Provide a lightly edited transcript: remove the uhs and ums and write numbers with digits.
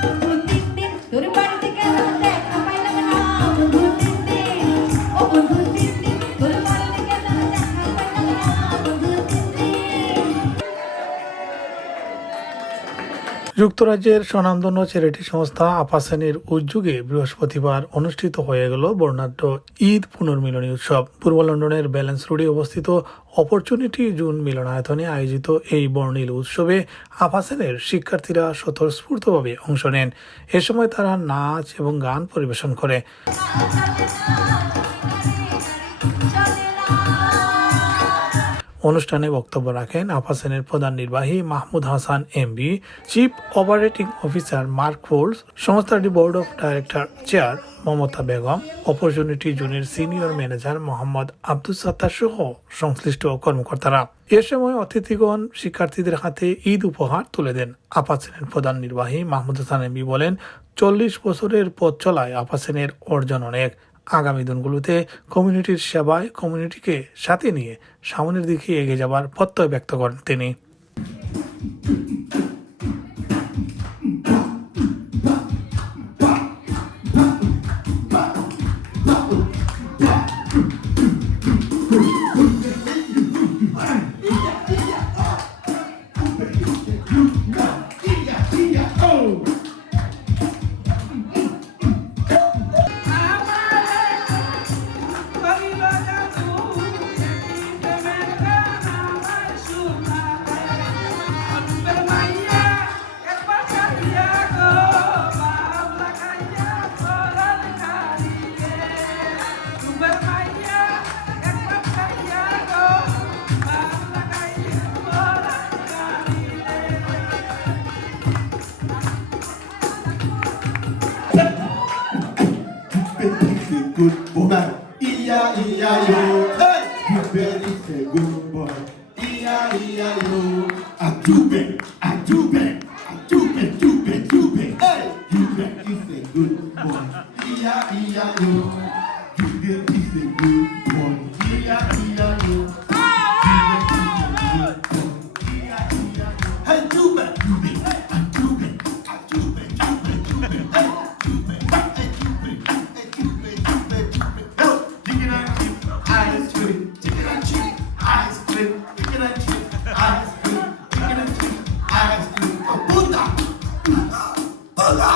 বন্ধু তিন দিন তোর বাড়িতে গেল দেখা পাইলাম না বন্ধু তিন দিন ও বন্ধু তিন দিন তোর বাড়িতে গেল দেখা পাইলাম না বন্ধু তিন দিন। যুক্তরাজ্যের স্বনামধন্য চ্যারিটি সংস্থা আপাসেনির উদ্যোগে বৃহস্পতিবার অনুষ্ঠিত হয়ে গেল বর্ণাঢ্য ঈদ পুনর্মিলনী উৎসব। পূর্ব লন্ডনের ব্যালেন্স রোডে অবস্থিত অপরচুনিটি জুন মিলনায়তনে আয়োজিত এই বর্ণিল উৎসবে আপাসেনের শিক্ষার্থীরা স্বতঃস্ফূর্তভাবে অংশ নেন। এ সময় তারা নাচ এবং গান পরিবেশন করে। অনুষ্ঠানে বক্তব্য রাখেন আপাসেনের প্রধান নির্বাহী Mahmud Hasan MB, chief operating officer Mark Force, সংস্থাটির board of director chair Mamata Begum, opportunity জোনের সিনিয়র ম্যানেজার মোহাম্মদ আব্দুস সাত্তার সহ সংশ্লিষ্ট কর্মকর্তারা। এ সময় অতিথিগণ শিক্ষার্থীদের হাতে ঈদ উপহার তুলে দেন। আপাসেনের প্রধান নির্বাহী মাহমুদ হাসান এমবি বলেন, 40 বছরের পথ চলায় আপাসেনের অর্জন অনেক। আগামী দিনগুলোতে কমিউনিটির সেবায় কমিউনিটিকে সাথে নিয়ে সামনের দিকে এগিয়ে যাবার প্রত্যয় ব্যক্ত করেন তিনি। Good boy, E-I-E-I-O. Hey, you better say good boy, E-I-E-I-O. A dube, a dube, a dube, dube, dube. Hey, you better say good boy, E-I-E-I-O. You better say good boy, E-I-E-I-O. Hey, dube, dube, a dube, a dube, dube, dube. Hey, dube, hey, dube, hey, dube, dube, dube. Oh, chicken and chip, ice cream, chicken and chip, ice cream, chicken and chip, ice cream, chicken and chip, ice cream. Oh, Buddha, Buddha.